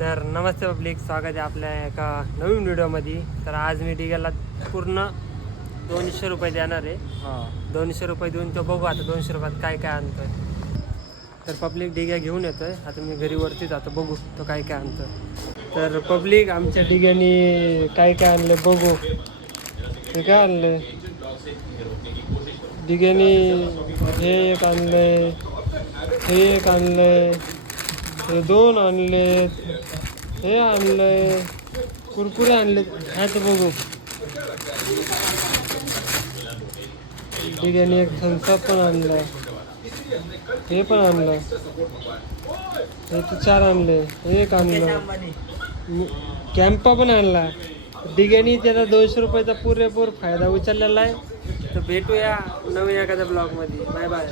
तर नमस्ते पब्लिक, स्वागत आहे आपल्या एका नवीन व्हिडिओमध्ये. तर आज मी डिग्याला पूर्ण 200 रुपये देणार आहे. 200 रुपये देऊन तो बघू आता 200 रुपयात काय काय आणतोय. तर पब्लिक डिग्या घेऊन येतोय. आता मी घरी वरती जातो, बघू तो काय काय आणतोय. तर पब्लिक आमच्या डिग्यानी काय काय आणले बघू. ते काय आणले डिग्यानी, हे एक आणलंय, हे एक आणलंय, हे दोन आणलेत, हे आणलंय, कुरकुरे आणलेत. ह्याचं बघू. डिग्यानी एक थम्सअप पण आणलं, हे पण आणलं, हे तर 4 आणले, हे एक आणलं, कॅम्पा पण आणला. डिग्यानी त्याचा 200 रुपयाचा पुरेपूर फायदा उचललेला आहे. तर भेटूया नवीन एखाद्या ब्लॉगमध्ये. Bye bye.